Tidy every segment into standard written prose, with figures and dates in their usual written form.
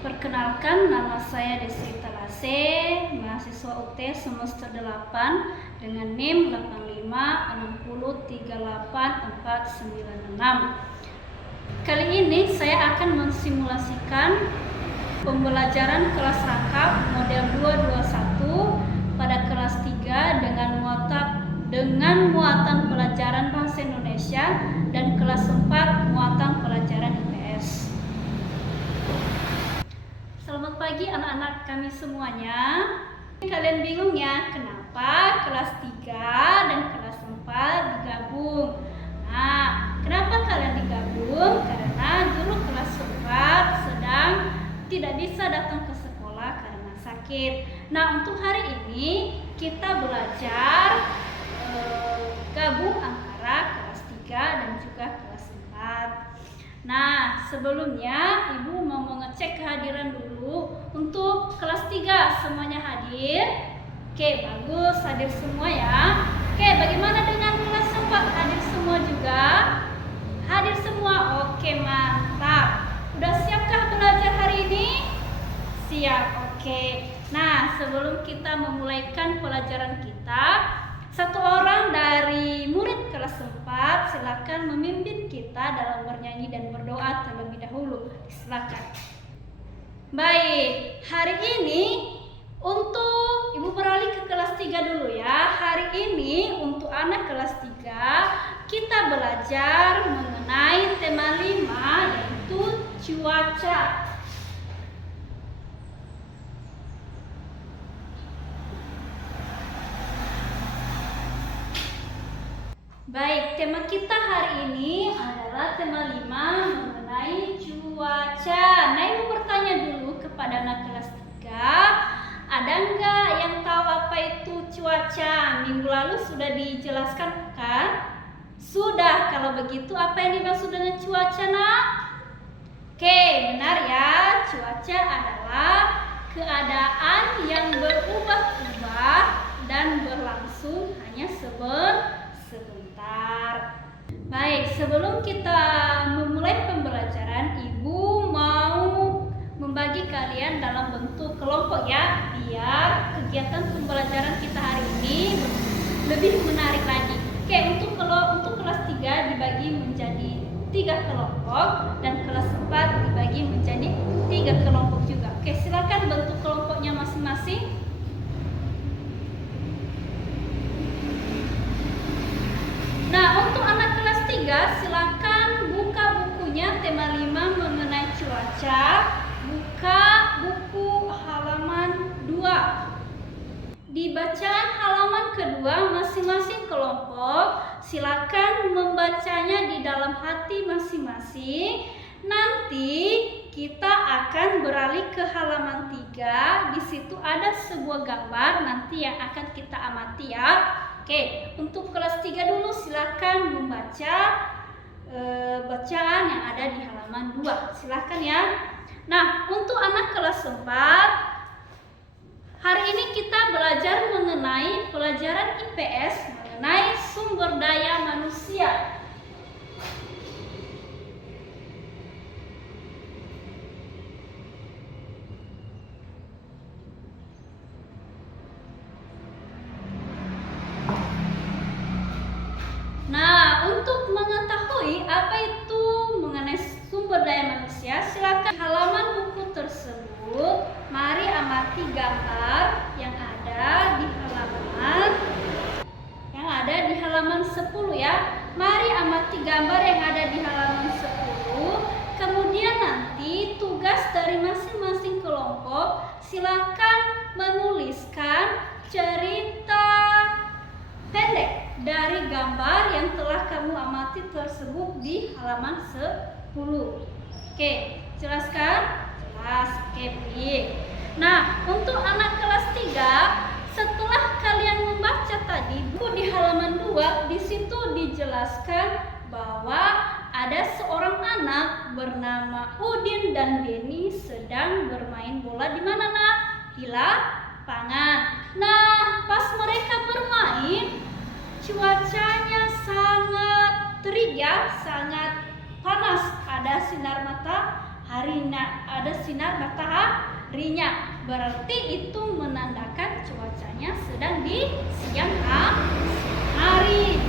Perkenalkan, nama saya Desri Talase, mahasiswa UT semester 8 dengan NIM 85603846. Kali ini saya akan mensimulasikan pembelajaran kelas rangkap model 221 pada kelas 3 dengan muatan pelajaran bahasa Indonesia dan kelas 4 muatan pelajaran IPS. Selamat pagi anak-anak kami semuanya. Kalian bingung ya, kenapa kelas 3 dan kelas 4 digabung? Nah, kenapa kalian digabung? Karena dulu kelas 4 sedang tidak bisa datang ke sekolah karena sakit. Nah, untuk hari ini kita belajar gabung antara kelas 3 dan juga kelas 4. Nah, sebelumnya Ibu mau mengecek kehadiran dulu. Untuk kelas 3 semuanya hadir? Oke, bagus, hadir semua ya. Oke, bagaimana dengan kelas 4? Hadir semua juga? Hadir semua? Oke, mantap. Udah siapkah belajar hari ini? Siap, oke. Nah, sebelum kita memulaikan pelajaran kita, satu orang dari murid kelas 4 silakan memimpin kita dalam bernyanyi dan berdoa terlebih dahulu. Silakan. Baik, hari ini untuk Ibu beralih ke kelas 3 dulu ya. Hari ini untuk anak kelas 3 kita belajar mengenai tema 5 yaitu cuaca. Baik, tema kita hari ini adalah tema 5 mengenai cuaca. Nah, Ibu bertanya dulu kepada anak kelas 3, ada nggak yang tahu apa itu cuaca? Minggu lalu sudah dijelaskan kan? Sudah, kalau begitu apa yang dimaksud dengan cuaca, nak? Oke, benar ya, cuaca adalah keadaan yang berubah-ubah dan berlangsung hanya sebentar. Baik, sebelum kita memulai pembelajaran, Ibu mau membagi kalian dalam bentuk kelompok ya, biar kegiatan pembelajaran kita hari ini lebih menarik lagi. Oke, untuk kelas 3 dibagi menjadi 3 kelompok dan kelas 4 dibagi menjadi 3 kelompok juga. Oke, silakan bentuk kelompoknya masing-masing. Nah, untuk anak kelas 3 silakan buka bukunya tema 5 mengenai cuaca. Buka buku halaman 2. Di bacaan halaman kedua masing-masing kelompok silakan membacanya di dalam hati masing-masing. Nanti kita akan beralih ke halaman 3. Di situ ada sebuah gambar nanti yang akan kita amati ya. Oke, untuk kelas 3 dulu silakan membaca bacaan yang ada di halaman 2. Silakan ya. Nah, untuk anak kelas 4, hari ini kita belajar mengenai pelajaran IPS mengenai sumber daya manusia. Nah, untuk mengetahui apa itu mengenai sumber daya manusia, silakan halaman buku tersebut. Mari amati gambar yang ada di halaman 10 ya. Mari amati gambar yang ada di halaman 10. Kemudian nanti tugas dari masing-masing kelompok silakan menuliskan cerita pendek dari gambar yang telah kamu amati tersebut di halaman 10. Oke, jelaskan? Jelas, oke, baik. Nah, untuk anak kelas 3, setelah kalian membaca tadi buku di halaman 2, di situ dijelaskan bahwa ada seorang anak bernama Udin dan Denny sedang bermain bola di mana, nak? Di lapangan. Nah, pas mereka bermain, cuacanya sangat terik ya, sangat panas. Ada sinar harinya, ada sinar mataharinya. Berarti itu menandakan cuacanya sedang di siang hari.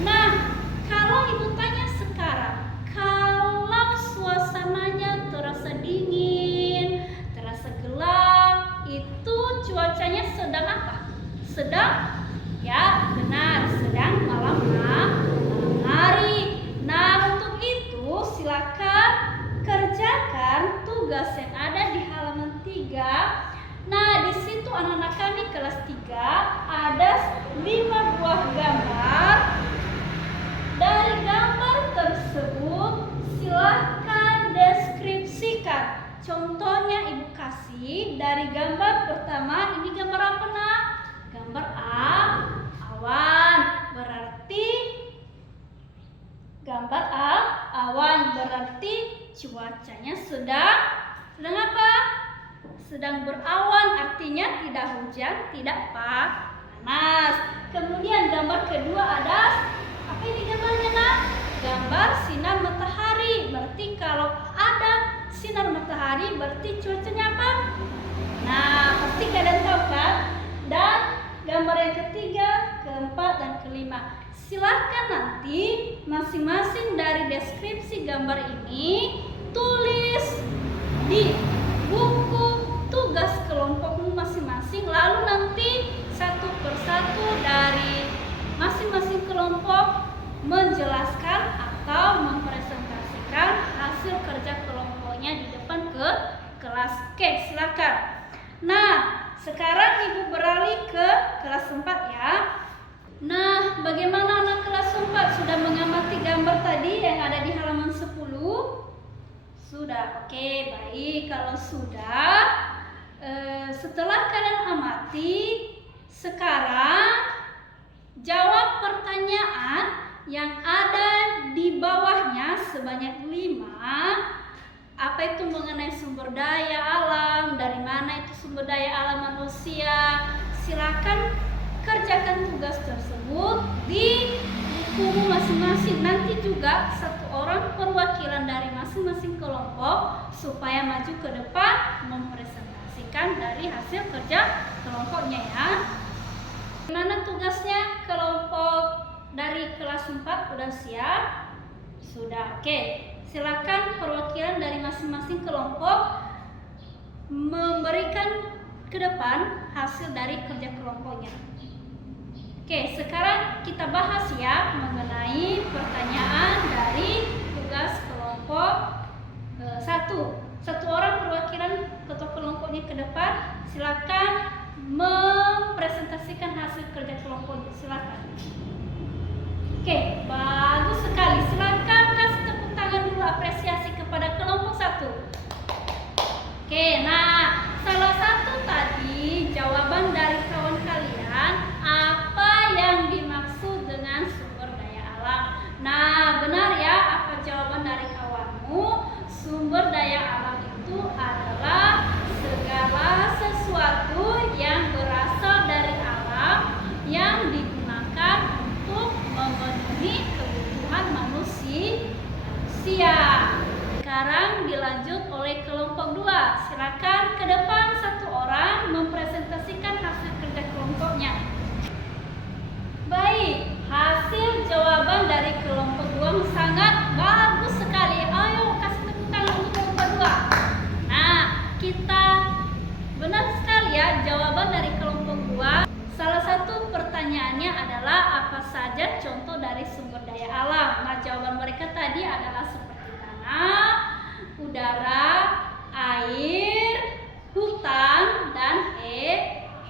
Nah, kalau ibu tanya sekarang, kalau suasananya terasa dingin, terasa gelap, itu cuacanya sedang apa? Sedang, ya benar, sedang malam hari. Nah, untuk itu silakan kerjakan tugas yang ada di halaman 3. Nah, di situ anak-anak kami kelas 3 ada 5 buah gambar. Dari gambar tersebut silakan deskripsikan. Contohnya ibu kasih dari gambar pertama, ini gambar apa nak? Gambar awan. Berarti gambar awan berarti cuacanya sedang apa? Sedang berawan, artinya tidak hujan, tidak panas. Kemudian gambar kedua ada apa ini gambarnya nak? Gambar sinar matahari. Berarti kalau ada sinar matahari berarti cuacanya apa? Nah, pasti kalian tahu kan? Dan gambar yang ketiga, keempat, dan kelima. Silahkan nanti masing-masing dari deskripsi gambar ini tulis di buku tugas kelompokmu masing-masing. Lalu nanti satu persatu dari masing-masing kelompok menjelaskan atau mempresentasikan hasil kerja kelompoknya di depan ke kelas. Oke, silakan. Nah, sekarang ibu beralih ke kelas 4 ya. Nah, bagaimana anak kelas 4 sudah mengamati gambar tadi yang ada di halaman 10? Sudah, oke, baik. Kalau sudah, setelah kalian amati, sekarang jawab pertanyaan yang ada di bawahnya sebanyak 5. Apa itu mengenai sumber daya alam, dari mana itu sumber daya alam manusia. Silakan kerjakan tugas tersebut di bukumu masing-masing. Nanti juga satu orang perwakilan dari masing-masing kelompok supaya maju ke depan mempresentasikan dari hasil kerja kelompoknya ya. Gimana tugasnya kelompok dari kelas 4 udah siap? Sudah, oke. Silakan perwakilan dari masing-masing kelompok memberikan ke depan hasil dari kerja kelompoknya. Oke, sekarang kita bahas ya mengenai pertanyaan dari tugas kelompok 1. Satu orang perwakilan ketua kelompoknya ke depan, silakan mempresentasikan hasil kerja kelompoknya. Silakan. Oke, bagus sekali. Silakan kasih tepuk tangan dulu apresiasi kepada kelompok 1. Oke, nah salah satu tadi jawaban dari kawan kalian, apa yang dimaksud dengan sumber daya alam? Nah, benar ya, apa jawaban dari kawanmu? Sumber daya alam itu adalah segala sesuatu yang berasal dari alam yang digunakan untuk memenuhi kebutuhan manusia. Sekarang dilanjut oleh kelompok 2. Silakan ke depan satu orang mempresentasikan hasil kerja kelompoknya. Baik, hasil jawaban dari kelompok 2 sangat bagus sekali. Ayo kasih tepuk tangan untuk kelompok 2. Nah, kita benar sekali ya jawaban dari kelompok 2. Salah satu pertanyaannya adalah apa saja contoh dari sumber daya alam. Nah, jawaban mereka tadi adalah seperti tanah, udara, air, hutan, dan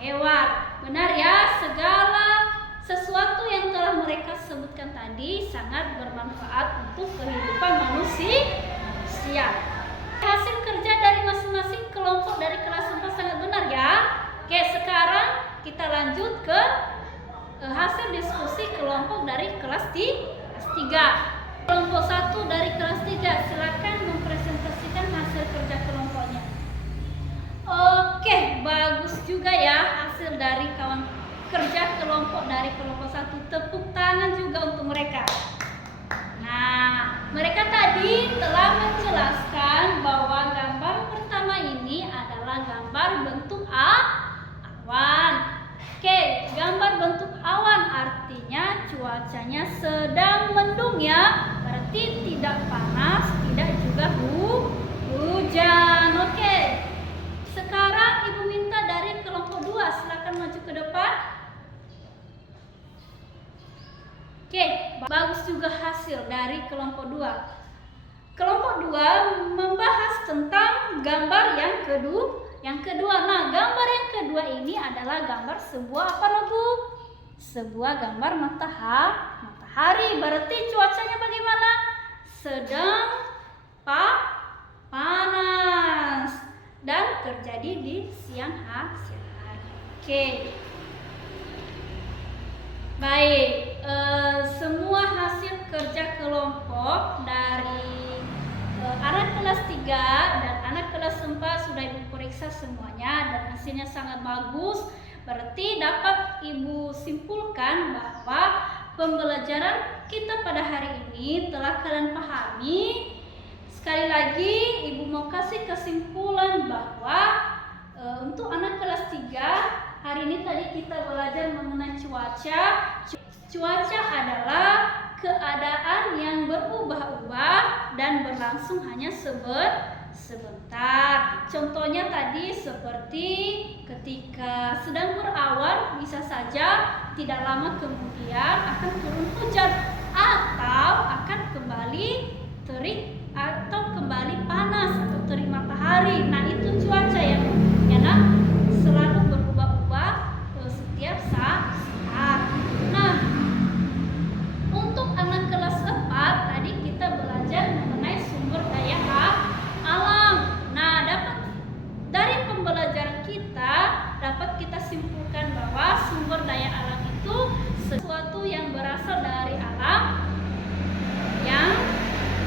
hewan. Benar ya, segala sesuatu yang telah mereka sebutkan tadi sangat bermanfaat untuk kehidupan manusia. Hasil kerja dari masing-masing kelompok dari kelas 4 sangat benar ya. Oke, sekarang kita lanjut ke hasil diskusi kelompok dari kelas 3. Kelompok 1 dari kelas 3, silakan mempresentasikan hasil kerja kelompoknya. Oke, bagus juga ya hasil dari kawan kerja kelompok dari kelompok 1. Tepuk tangan juga untuk mereka. Nah, mereka tadi telah menjelaskan bahwa gambar pertama ini adalah gambar bentuk awan. Oke, gambar bentuk awan artinya cuacanya sedang mendung ya. Berarti tidak panas, tidak juga hujan. Oke. Sekarang Ibu minta dari kelompok 2, silakan maju ke depan. Oke, bagus juga hasil dari kelompok 2. Kelompok 2 membahas tentang gambar yang kedua. Nah, gambar yang kedua ini adalah gambar sebuah apa, Bu? Sebuah gambar matahari. Berarti cuacanya bagaimana? Sedang panas dan terjadi di siang hari. Oke. Baik, semua hasil kerja kelompok dari anak kelas 3 dan anak kelas 4 sudah Ibu periksa semuanya dan hasilnya sangat bagus. Berarti dapat Ibu simpulkan bahwa pembelajaran kita pada hari ini telah kalian pahami. Sekali lagi Ibu mau kasih kesimpulan bahwa untuk anak kelas 3 hari ini tadi kita belajar mengenai cuaca. Cuaca adalah keadaan yang berubah-ubah dan berlangsung hanya sebentar. Contohnya tadi seperti ketika sedang berawan bisa saja tidak lama kemudian akan turun hujan atau akan kembali terik atau kembali panas atau terik matahari. Nah, itu cuaca ya nak, selalu berubah-ubah setiap saat. Nah, untuk anak kelas 4 tadi kita belajar mengenai sumber daya alam. Nah, dari pembelajaran kita dapat kita simpulkan bahwa sumber daya alam itu sesuatu yang berasal dari alam yang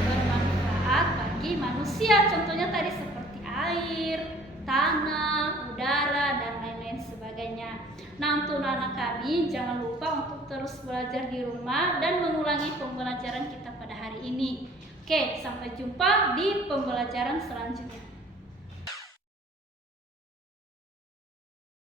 bermanfaat bagi manusia. Contohnya tadi seperti air, tanah, udara, dan lain-lain sebagainya. Nah, untuk anak kami jangan lupa untuk terus belajar di rumah dan mengulangi pembelajaran kita pada hari ini. Oke, sampai jumpa di pembelajaran selanjutnya.